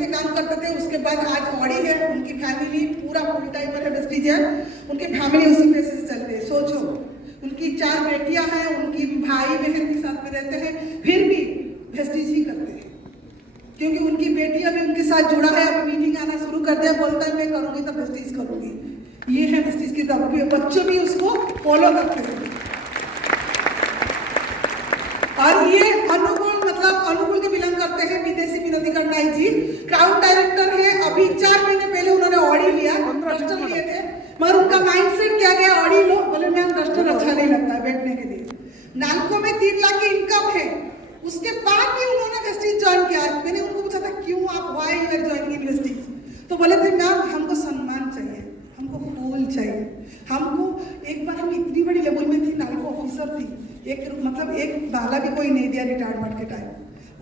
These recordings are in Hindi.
से काम करते थे, उसके बाद आज ऑडी है, उनकी फैमिली पूरा फुल टाइमर है, वेस्टीज है, उनकी फैमिली उसी पैसे से चलते हैं। सोचो, उनकी 4 बेटियां हैं, उनकी भाई बहन के साथ में रहते हैं, फिर भी वेस्टीज ही करते हैं, क्योंकि उनकी बेटी अभी उनके साथ जुड़ा है, अभी मीटिंग आना शुरू कर दिया, बोलता है मैं करूँगी तो वेस्टीज करूँगी। ये है वेस्टीज की तरफ, बच्चे भी उसको फॉलो करते हैं। और ये अनुकूल के बिलोंग करते हैं विदेशी विनोदी कर्नाई जी, क्राउन डायरेक्टर है। अभी 4 महीने पहले उन्होंने ऑडी लिया, डस्टर लिए थे, मगर उनका माइंडसेट क्या गया, ऑडी लो, बोले मैम डस्टर अच्छा नहीं लगता है बैठने के लिए। नालको में 3 लाख की इनकम है, उसके बाद भी उन्होंने वेस्टीज ज्वाइन किया। मैंने उनको पूछा था क्यों आप, why you are joining in Vestige, तो बोले थे मैम हमको सम्मान चाहिए, हमको फूल चाहिए, हमको। एक बार हम इतनी बड़ी लेवल में थी, नालको ऑफिसर थी, एक बाला भी कोई नहीं दिया रिटायरमेंट के टाइम,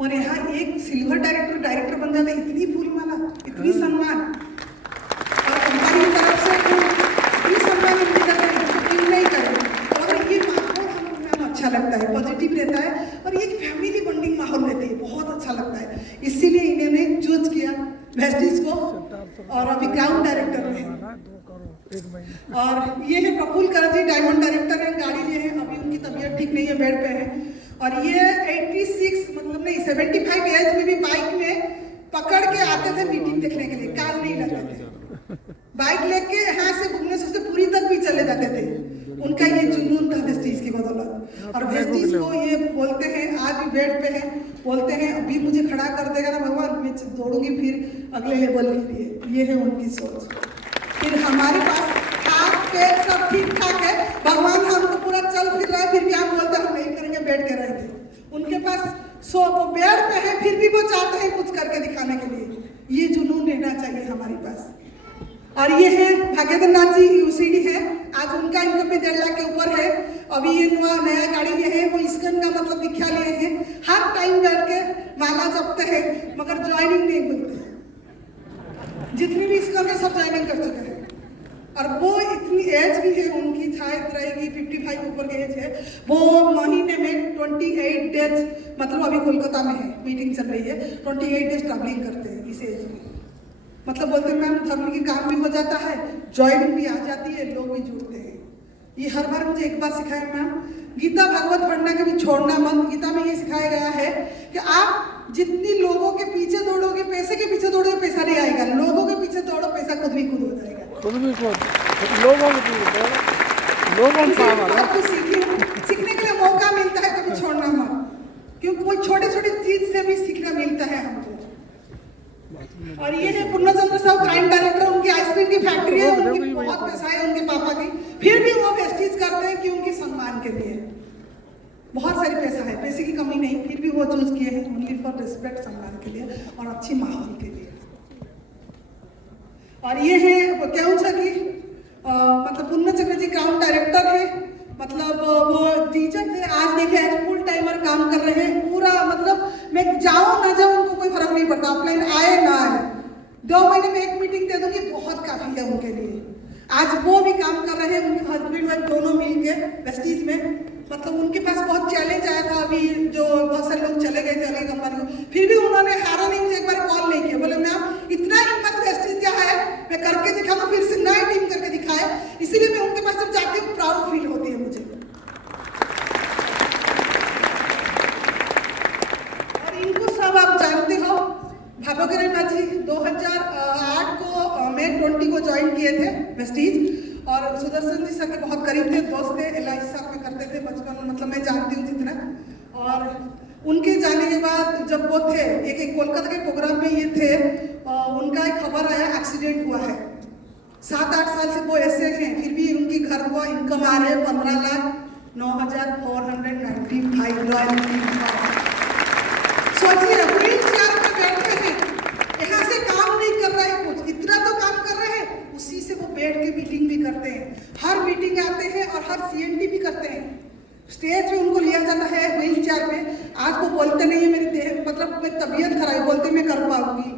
और यहाँ एक सिल्वर डायरेक्टर बन जाता, इतनी फूल माला, इतनी सम्मान, और हमारी तरफ से इतनी सम्मान नहीं करें। और ये माहौल हमें अच्छा लगता है, पॉजिटिव रहता है, और ये फैमिली बॉन्डिंग माहौल रहती है, बहुत अच्छा लगता है। इसीलिए इन्होंने चूज किया वेस्टीज को, और अभी क्राउन डायरेक्टर में। और ये है प्रफुल्ल कर जी, डायमंड डायरेक्टर है, गाड़ी लिए हैं, अभी उनकी तबीयत ठीक नहीं है, बेड पे है। और ये 86 मतलब नहीं 75 एज में भी बाइक में पकड़ के आते थे मीटिंग देखने के लिए, कार नहीं लाते थे, बाइक लेके यहाँ से भुवनेश्वर से पुरी तक भी चले जाते थे। उनका ये जुनून था वेस्टीज की बदौलत। और वेस्टीज को ये बोलते हैं, आज भी बेड पे है, बोलते हैं अभी मुझे खड़ा कर देगा ना भगवान, मैं दौड़ूंगी फिर अगले लेवल के लिए। ये है उनकी सोच। फिर हमारे पास हाथ पैर सब ठीक ठाक है, भगवान हमको पूरा चल फिर रहा है, फिर भी हम बोलते हम नहीं करेंगे, बैठ के रहेंगे। उनके पास बेड पे है, फिर भी वो चाहते हैं कुछ करके दिखाने के लिए। ये जुनून रहना चाहिए हमारे पास। और ये है भाग्यधर नाथ जी, यूसीडी है, आज उनका इनकम भी 1.5 लाख के ऊपर है। अभी ये नया गाड़ी लिए हैं, वो इस्कन का मतलब दिखा लिए हैं, हर टाइम बैठ के माला जपते हैं, मगर ज्वाइनिंग नहीं बोलते। जितनी भी इस्कन है सब ज्वाइनिंग कर चुके हैं, और वो इतनी एज भी है उनकी, शायद रहेगी 55 ऊपर की एज है। वो महीने में 28 डेज, मतलब अभी कोलकाता में है, मीटिंग चल रही है, 28 डेज ट्रैवलिंग करते हैं इस एज में। मतलब बोलते हैं मैम धर्म की काम भी हो जाता है, ज्वाइनिंग भी आ जाती है, लोग भी जुड़ते हैं। ये हर बार मुझे एक बात सिखाया मैम, गीता भागवत पढ़ना के भी छोड़ना मत। गीता में ये सिखाया गया है कि आप जितनी लोगों के पीछे दौड़ोगे, पैसे के पीछे दौड़ोगे, पैसा नहीं आएगा, लोगों के पीछे दौड़ो, पैसा खुद भी खुद हो जाएगा। सीखने के लिए मौका मिलता है, कभी छोड़ना मत, क्योंकि कोई छोटे छोटे चीज से भी सीखना मिलता है हमको। और ये है पूर्णचंद्र साहब, क्राइम डायरेक्टर, उनकी आइसक्रीम की फैक्ट्री है, उनकी बहुत पैसा है उनके पापा की, फिर भी वो वेस्टीज करते हैं कि उनके सम्मान के लिए। बहुत सारी पैसा है, पैसे की कमी नहीं, फिर भी वो चूज किए हैं ओनली फॉर रिस्पेक्ट, सम्मान के लिए और अच्छी माहौल के लिए। और ये है केउंझा की मतलब पूर्णचंद्र जी क्राउन डायरेक्टर है, मतलब वो टीचर थे, आज देखिए आज फुल टाइमर काम कर रहे हैं पूरा। मतलब मैं जाऊँ ना जाऊँ उनको कोई फर्क नहीं पड़ता, ऑफलाइन आए ना आए, 2 महीने में 1 मीटिंग दे दूंगी, बहुत काफी है उनके लिए। आज वो भी काम कर रहे हैं, उनके हस्बैंड वाइफ दोनों मिलके वेस्टीज में। मतलब उनके पास बहुत चैलेंज आया था अभी, जो बहुत सारे लोग चले गए थे अलग कंपनी को, फिर भी उन्होंने हारा नहीं, मुझे एक बार कॉल नहीं किया, बोले मैम इतना हिम्मत वेस्टीज क्या है, मैं करके दिखाऊंगा, फिर से नई टीम करके दिखाया। इसीलिए मैं उनके पास जब जाती हूँ प्राउड फील होती है मुझे। और इनको सब आप जानते हो, भागवत नाथ जी 2008 को मई 20 को ज्वाइन किए थे वेस्टीज, और सुदर्शन जी सर के बहुत करीब थे, दोस्त थे, LIC साथ में करते थे बचपन में, मतलब मैं जानती हूँ जितना। और उनके जाने के बाद जब वो थे, एक कोलकाता के प्रोग्राम में ये थे, उनका एक खबर आया एक्सीडेंट हुआ है। 7-8 साल से वो ऐसे हैं, फिर भी उनकी घर को इनकम आ रहे 15,09,495 रॉयल्टी। सोचिए व्हील चेयर पे बैठे हैं, यहाँ से काम नहीं कर रहे हैं, कुछ इतना तो काम कर रहे हैं, उसी से वो बैठ के मीटिंग भी करते हैं, हर मीटिंग आते हैं और हर CNT भी करते हैं। स्टेज पे उनको लिया जाता है व्हील चेयर पे। आज वो बोलते नहीं है मेरी देह, मतलब मेरी तबीयत खराब, बोलते मैं कर पाऊंगी।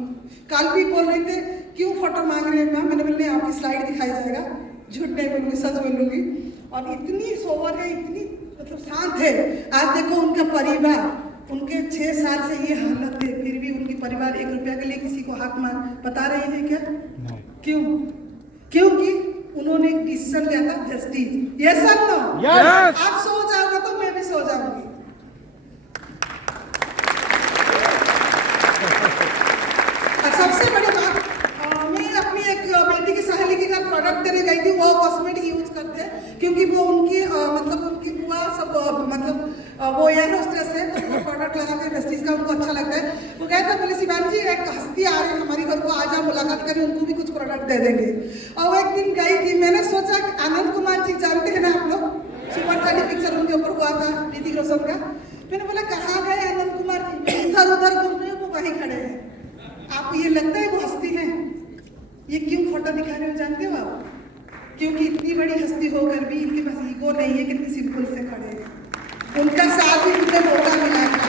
कल भी बोल रहे थे क्यों फोटो मांग रहे हैं मैम, मैंने बोले आपकी स्लाइड दिखाई जाएगा, झूठ नहीं बोलूँगी, सच बोलूँगी। और इतनी सोवर है, इतनी मतलब शांत है। आज देखो उनका परिवार, उनके 6 साल से ये हालत है, फिर भी उनकी परिवार 1 रुपया के लिए किसी को हाथ मार बता रही है क्या? क्यों? क्योंकि उन्होंने एक डिसीजन लिया था, justice. Yes sir no? Yes. आप सो जाओगे तो मैं भी सो जाऊंगी। और सबसे बड़ी बात, मैं अपनी एक बेटी की सहेली के घर प्रोडक्ट देने गई थी। वो कॉस्मेटिक यूज करते हैं क्योंकि वो उनकी मतलब उनकी बुआ सब मतलब वो एयर होस्टेस है, तो वो प्रोडक्ट लगाते हैं वेस्टीज का, उनको अच्छा लगता है। वो कहते हैं बोले शिवानी जी एक हस्ती आ रही है हमारी घर को, आ जाओ मुलाकात करें, उनको भी कुछ प्रोडक्ट दे देंगे। और वो एक दिन गई थी, मैंने सोचा आनंद कुमार जी जानते हैं ना आप लोग, सुपर चार्ली पिक्चर उनके ऊपर हुआ था ऋतिक रोशन का। मैंने बोला कहाँ गए आनंद कुमार जी? इधर उधर घूम रहे हैं, वो वहीं खड़े हैं। आपको ये लगता है वो हस्ती है? ये क्यों फोटो दिखा रहे हो जानते हो आप? क्योंकि इतनी बड़ी हस्ती होकर भी इनके पास ईगो नहीं है, कितनी सिंपल से खड़े हैं। उनका साथ भी मुझे मौका मिला था,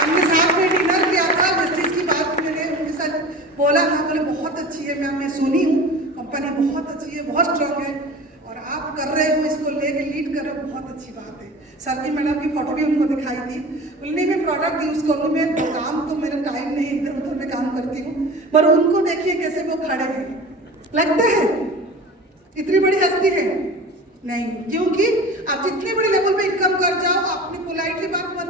हमने साथ में डिनर किया था। जिस चीज़ की बात मैंने उनके साथ बोला था, बोले बहुत अच्छी है मैम, मैं सुनी हूँ कंपनी बहुत अच्छी है, बहुत स्ट्रांग है, और आप कर रहे हो इसको लेके लीड कर रहे हो, बहुत अच्छी बात है। सर की मैडम की फोटो भी उनको दिखाई थी। बोले नहीं मैं प्रोडक्ट यूज करूँ, मैं काम तो मेरा टाइम नहीं, इधर उधर में काम करती हूँ, पर उनको देखिए कैसे वो खड़े हैं, लगता है इतनी बड़ी हस्ती है नहीं। क्योंकि आप जितने बड़े लेवल पे इनकम कर जाओ, अपनी पोलाइटली बात मत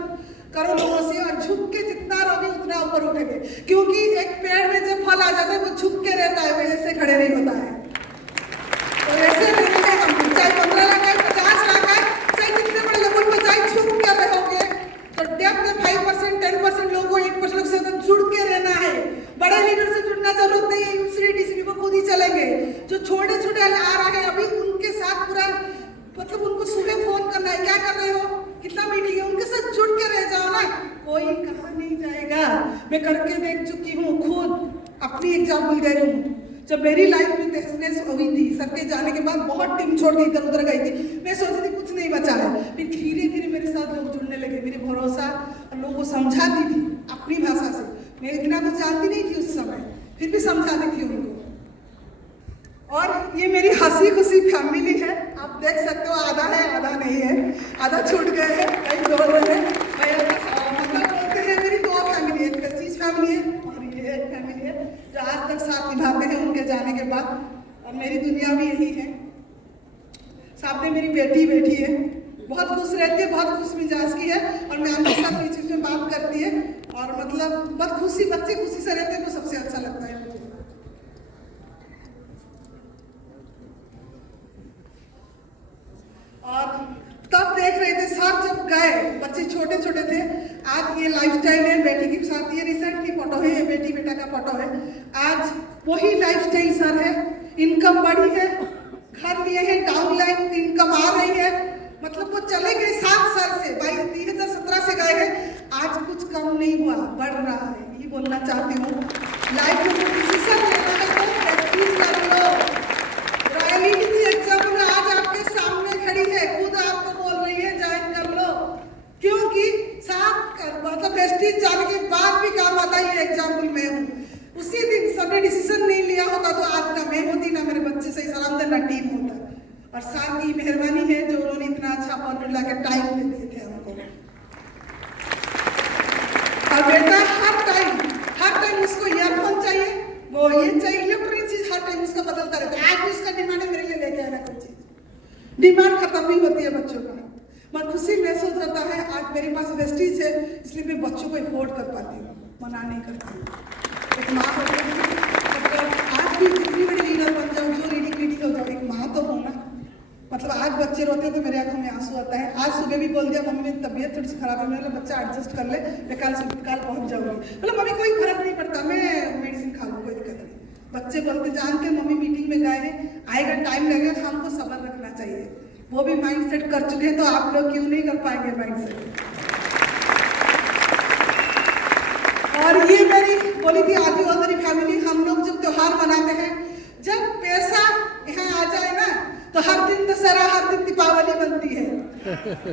करो लोगों से, और झुक के जितना रहोगे उतना ऊपर उठेंगे। क्योंकि एक पेड़ में जब फल आ जाता है वो झुक के रहता है, वो ऐसे खड़े नहीं होता है। तो ऐसे रहेंगे हम, चाहे 15 लाख है 50 लाख है, चाहे जितने बड़े लेवल पे चाहे झुक के रहोगे। तो डेप्थ 5% 10% लोगों को 8% लोग से जुड़ के रहना है। बड़े लीडर से जुड़ना जरूरत नहीं है, यूनिवर्सिटी वो खुद ही चलेंगे। जो छोटे छोटे आ रहे हैं अभी, उनके साथ पूरा मतलब उनको सुबह फोन करना है, क्या कर रहे हो, कितना मीटिंग है, उनके साथ जुड़ के रह जाओ ना, कोई कहाँ नहीं जाएगा। मैं करके देख चुकी हूँ, खुद अपनी एग्जाम्पल दे रही हूँ। जब मेरी लाइफ में तहस हुई थी, सर के जाने के बाद बहुत टीम छोड़ के इधर उधर गई थी, मैं सोची थी कुछ नहीं बचा है, फिर धीरे धीरे मेरे साथ लोग जुड़ने लगे, मेरे भरोसा और लोगों को समझाती थी अपनी भाषा से। मैं इतना कुछ जानती नहीं थी उस समय, फिर भी समझाती थी उनको। और ये मेरी हंसी खुशी फैमिली है, आप देख सकते हो, आधा है आधा नहीं है, आधा छूट गए हैं, कई जोड़ रहे हैं। मतलब बोलते हैं मेरी दो फैमिली है, एक प्रेस्टीज फैमिली है और ये एक फैमिली है जो आज तक साथ निभाते हैं उनके जाने के बाद, और मेरी दुनिया भी यही है। सामने मेरी बेटी बैठी है, बहुत खुश रहती है, बहुत खुश मिजाज की है, और मैं आपके साथ बीच बीच में बात करती है, और मतलब बहुत खुशी, बच्चे खुशी से रहते हैं तो सबसे अच्छा लगता है मुझे। और तब देख रहे थे सर जब गए, बच्चे छोटे छोटे थे। आज ये लाइफस्टाइल है बेटी के साथ, ये रिसेंट की फोटो है, ये बेटी बेटा का फोटो है। आज वही लाइफस्टाइल सर है, इनकम बढ़ी है, घर लिए हैं, डाउन लाइन इनकम आ रही है। मतलब वो चले गए 7 साल से, 2017 से गए हैं, आज कुछ कम नहीं हुआ, बढ़ रहा है। ये बोलना चाहती हूँ, लाइफ में डिसीजन लेना है तो प्रैक्टिस कर लो। रॉयलिटी की एग्जाम्पल आज आपके सामने खड़ी है, खुद आपको बोल रही है ज्वाइन कर लो, क्योंकि मतलब प्रेस्टीज जाने के बाद भी काम आता है। ये एग्जाम्पल मैं हूँ, उसी दिन सबने डिसीजन नहीं लिया होता तो आज ना मैं होती, ना मेरे बच्चे सही सलामत, ना टीम होता। और सर की मेहरबानी है जो उन्होंने इतना अच्छा अपॉइंटमेंट ला के टाइम दे दिए थे हमको। और बेटा हर टाइम उसको ईयरफोन चाहिए, वो ये चाहिए, इलेक्ट्रॉनिक चीज हर टाइम उसका बदलता रहता है। आज भी उसका डिमांड है मेरे लिए लेके आना कोई चीज, डिमांड खत्म नहीं होती है बच्चों का। मन खुशी महसूस होता है, आज मेरे पास वेस्टीज है इसलिए मैं बच्चों को अफोर्ड कर पाती हूँ, मना नहीं करती हूँ। एक माँ होकर आज भी जितनी बड़ी लीडर बन जाऊँ, जो रीडिंग हो जाओ, एक माँ तो हो ना। मतलब आज बच्चे रोते हैं तो मेरे आंखों में आंसू आता है। आज सुबह भी बोल दिया मम्मी मेरी तबीयत थोड़ी सी खराब है, मैंने बच्चा एडजस्ट कर ले, मैं कल पहुँच जाऊँगी। मतलब मम्मी कोई फर्क नहीं पड़ता, मैं मेडिसिन खा लूँ, कोई दिक्कत नहीं। बच्चे बोलते जानते मम्मी मीटिंग में गए हैं, आएगा टाइम लगेगा, हमको सब्र रखना चाहिए। वो भी माइंड सेट कर चुके हैं, तो आप लोग क्यों नहीं कर पाएंगे माइंड सेट। और ये मेरी बोली थी आदि औधरी फैमिली, हम लोग जब त्योहार मनाते हैं, जब पैसा यहाँ आ जाए ना तो हर दिन दशहरा, हर दिन दीपावली बनती है।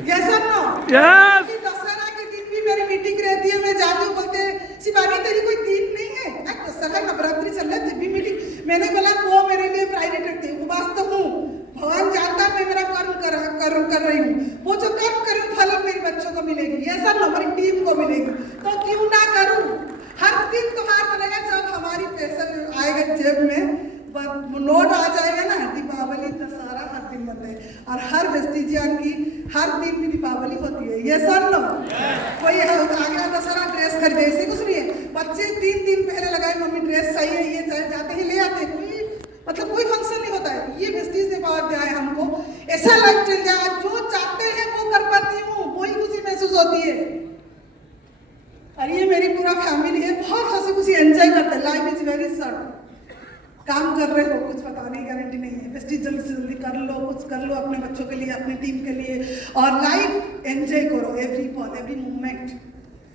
यस और नो? यस। दशहरा के दिन भी मेरी मीटिंग रहती है, मैं जाती हूँ, बोलते हैं शिवानी तेरी कोई दिन नहीं है, दशहरा नवरात्रि चल रहा है तब भी मीटिंग। मैंने बोला वो मेरे लिए प्राइवेट रखती है, उपवास तो हूँ, भगवान जानता मैं मेरा कर्म कर रही हूँ, वो जो कर्म करूँ फल मेरे बच्चों को मिलेगी, ऐसा हमारी टीम को मिलेगी, तो क्यों ना करूँ। हर दिन त्योहार बनेगा जब आएगा जेब में, नोट आ जाएगा ना, दीपावली दशहरा हर दिन बनते हैं और हर वेस्टिजियन की हर दिन की दीपावली होती है। ये सब लो कोई आगे दशहरा ड्रेस खरीदे, ऐसे कुछ नहीं है। बच्चे 3 दिन पहले लगाए मम्मी ड्रेस सही है, ये जाते ही ले आते, कोई मतलब कोई फंक्शन नहीं होता है। ये वेस्टिज ने पावर दिया है हमको, ऐसा लाइफ चल जाए, जो चाहते हैं वो कर पाती हूँ, वही खुशी महसूस होती है। और ये मेरी पूरा फैमिली है, बहुत हंसी खुशी एंजॉय करते हैं। लाइफ इज वेरी शॉर्ट, काम कर रहे हो कुछ पता नहीं, गारंटी नहीं है। वेस्टिज जल्दी से जल्दी कर लो, कुछ कर लो अपने बच्चों के लिए, अपनी टीम के लिए, और लाइफ एंजॉय करो, एवरी पल एवरी मोमेंट।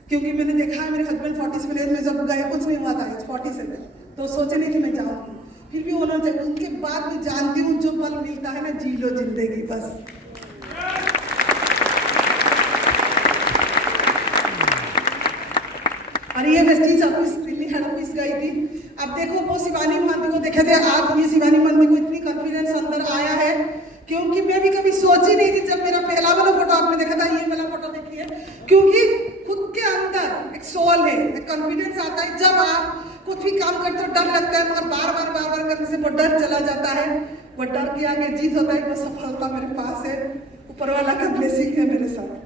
क्योंकि मैंने देखा है मेरे हस्बैंड 47 एज में जब गए, कुछ नहीं हुआ था, 47, तो सोचे नहीं कि मैं जाऊँगी, फिर भी उन्होंने, उनके बाद भी जानती हूँ जो पल मिलता है ना, जी लो जिंदगी बस। और ये Vestige office, Delhi head office गई थी। अब देखो वो शिवानी महंती को देखे थे, आज ये शिवानी महंती को इतनी कॉन्फिडेंस अंदर आया है, क्योंकि मैं भी कभी सोची नहीं थी। जब मेरा पहला वाला फोटो आपने देखा था, ये वाला फोटो देखिए, क्योंकि खुद के अंदर एक सोल है, एक कॉन्फिडेंस आता है। जब आप कुछ भी काम करते हो डर लगता है, मगर बार बार करने से वो डर चला जाता है, वो डर के आगे जीत होता है। वो सफलता मेरे पास है, ऊपर वाला का ब्लेसिंग है मेरे साथ।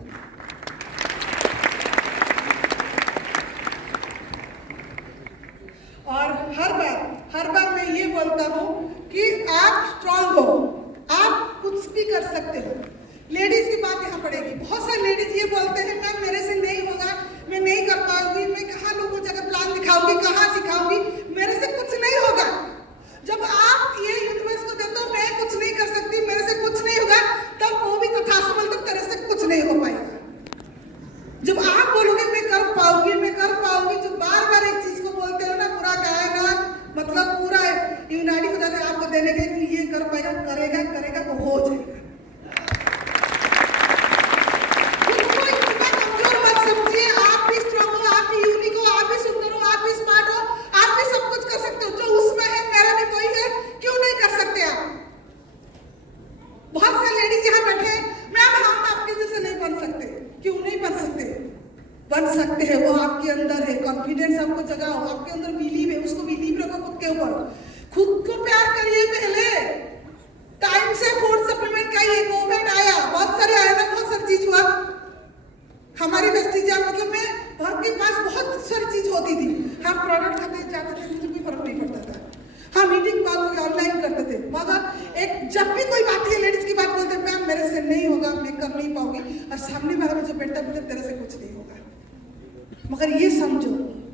और हर बार मैं ये बोलता हूँ कि आप स्ट्रांग हो, आप कुछ भी कर सकते हो। लेडीज की बात यहाँ पड़ेगी। बहुत सारे लेडीज ये बोलते हैं मैम मेरे से नहीं होगा, मैं नहीं कर पाऊंगी, मैं कहाँ लोगों को जगह प्लान दिखाऊंगी, कहाँ सिखाऊंगी, मेरे से कुछ नहीं होगा। जब आप ये यूनिवर्स को देते हो मैं कुछ नहीं कर सकती, मेरे से कुछ नहीं होगा, तब वो भी तथास्तु बोलते तेरे से कुछ नहीं हो पाएगा। जब आप बोलोगे मैं कर पाऊंगी, मैं कर पाऊंगी, जो बार बार एक चीज को बोलते हो ना, पूरा कायनात मतलब पूरा यूनाइटेड हो जाता है आपको देने के लिए, ये कर पाएगा, करेगा करेगा तो हो जाएगा। बन सकते हैं, वो आपके अंदर है। कॉन्फिडेंस आपको जगाओ, आपके अंदर बिलीव है, उसको बिलीव रखो खुद के ऊपर। खुद को प्यार करिए पहले। टाइम से फूड सप्लीमेंट का ये कोविड आया, बहुत सारे आया ना, बहुत सारी चीज हुआ हमारी वेस्टिज मतलब में घर के पास बहुत सारी चीज होती थी। हम प्रोडक्ट खाते जाते थे, मुझे कोई फर्क नहीं पड़ता था। हम मीटिंग कॉल ऑनलाइन करते थे, मगर एक जब भी कोई बात है लेडीज की बात बोलते मैम मेरे से नहीं होगा, मैं कर नहीं पाऊंगी, और सामने वाला में जो बैठता है तेरे से कुछ नहीं होगा। मगर ये समझो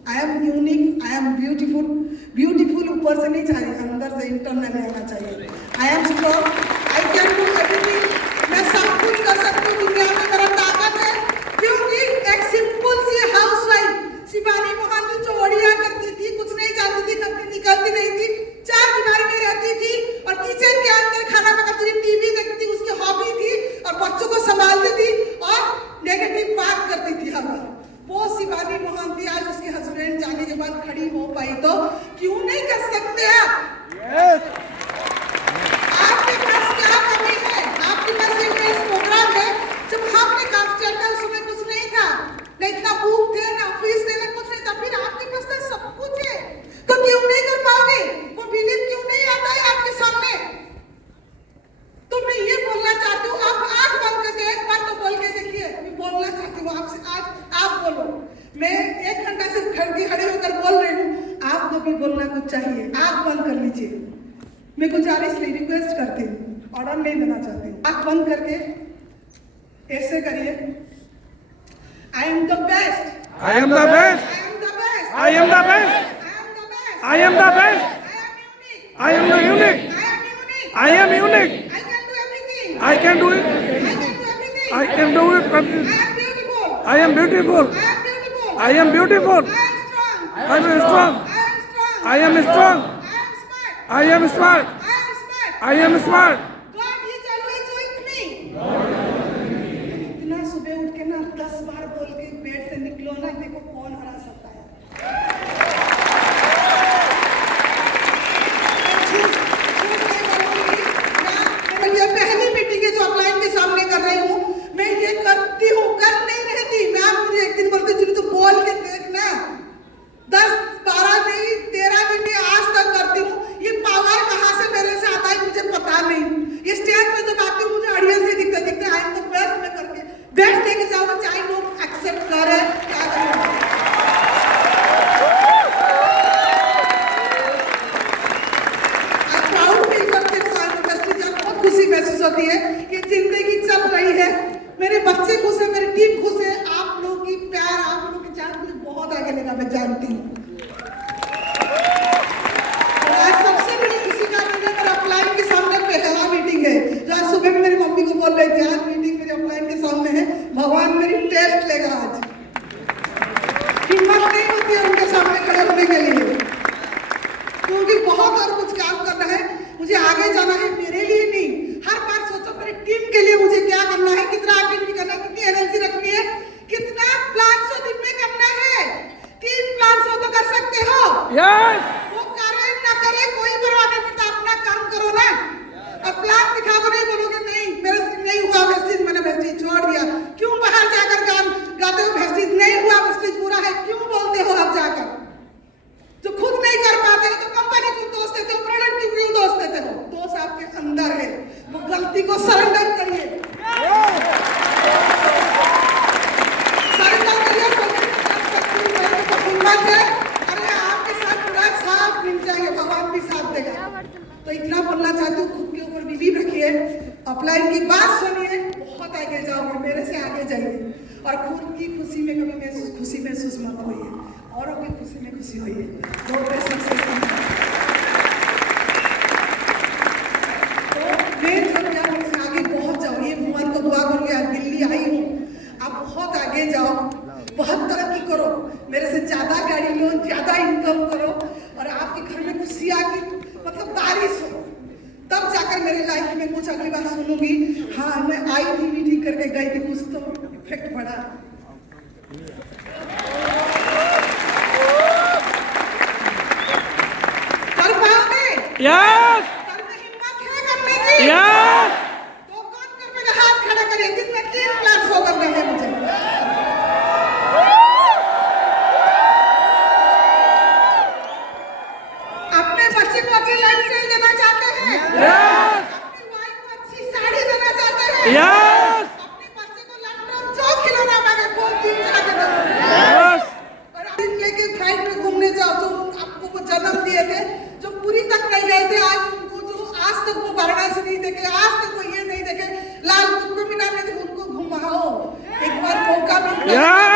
I am unique, I am beautiful. Beautiful ऊपर से नहीं चाहिए, अंदर से इंटरनल आना चाहिए। I am strong, I can do everything, मैं सब कुछ कर सकती हूँ, दुनिया में मेरा ताकत है। क्योंकि एक सिंपल सी हाउसवाइफ शिवानी मोहंती जो ओडिया करती थी, कुछ नहीं जानती थी, कभी निकलती नहीं थी, 4 दीवार में रहती थी और किचन के अंदर खाना पकाती थी, टीवी देखती थी, उसकी हॉबी थी, और बच्चों को संभालती थी और नेगेटिव बात करती थी। हम वो शिवानी मोहंती आज उसके हस्बैंड जाने के बाद खड़ी हो पाई, तो क्यों नहीं कर सकते आप? yes. आपके पास क्या कमी है? आपके पास एक प्रोग्राम है। जब हमने काम चलता उस समय कुछ नहीं था, न इतना बुक थे, न फीस थे, न कुछ नहीं था, फिर आपके पास तो सब कुछ है, तो क्यों नहीं कर पाओगे? वो बिलीव क्यों नहीं आता है आपके सामने? तो मैं ये बोलना चाहती हूँ, आप आंख बंद करके एक बार तो बोल के देखिए। मैं बोलना चाहती हूँ आपसे, आज आप बोलो। मैं 1 घंटा से खड़े होकर बोल रही हूँ, आपको भी बोलना कुछ चाहिए। आंख बंद कर लीजिए। मैं गुजारिश नहीं, रिक्वेस्ट करती हूँ, ऑर्डर नहीं देना चाहती हूँ। आंख बंद करके ऐसे करिए, I am the best, I am the best, I am the best, I am the best, I am the unique, I am unique. I can do it. I can do it. I am beautiful. I am beautiful. I am strong. I am strong. I am smart. I am smart. इतना सुबह उठ के ना 10 बार बोल के बेड से निकलो ना, देखो कौन हरा सकता है। ये पहली मीटिंग है जो अपलाइन के सामने कर रही हूँ। मैं ये करती हूँ, कर नहीं रहती। मैम मुझे एक दिन बोलते चलो तो बोल के देखना, 10, 12 नहीं 13 दिन में आज तक कर तो इतना बोलना चाहती हूँ, खुद के ऊपर बिलीव रखिए, अपलाइन की बात सुनिए, बहुत आगे जाओगे, मेरे से आगे जाइए। और खुद की खुशी में कभी खुशी महसूस मत होइए, औरों की खुशी में खुशी होइए। तो मैं जो क्या आगे बहुत जाऊँ, ये भगवान को दुआ करूँगी। आज दिल्ली आई हूँ, आप बहुत आगे जाओ, बहुत तरक्की करो, मेरे से ज़्यादा गाड़ी लो, ज़्यादा इनकम करो, और आपके घर में खुशी आके मतलब बारिश हो, तब जाकर मेरे लाइफ में कुछ अगली बार सुनूंगी। हाँ, मैं आई थी, मीटिंग करके गई थी, कुछ तो इफेक्ट पड़ा। कर पाओगे? यस कर में हिम्मत है करने की? यस तो कौन कर मेरा हाथ खड़ा करे? दिन में 3 क्लास हो करना है मुझे। अपने बच्चे को अच्छी लाइफस्टाइल देना चाहते हैं? यस अपनी वाइफ को अच्छी साड़ी देना चाहते हैं? यस अपने बच्चे को लैपटॉप जो खिलौना मांगे वो चीज चला के दो। यस और आप दिन लेके फ्लाइट में घूमने जाओ, तो आपको वो जन्म दिए थे, जो पूरी तक नहीं गए थे, आज उनको जो आज तक वो वाराणसी नहीं देखे, आज तक वो ये नहीं देखे, लाल कुतुब मीनार नहीं देखे, उनको घुमाओ। एक बार मौका मिलता है।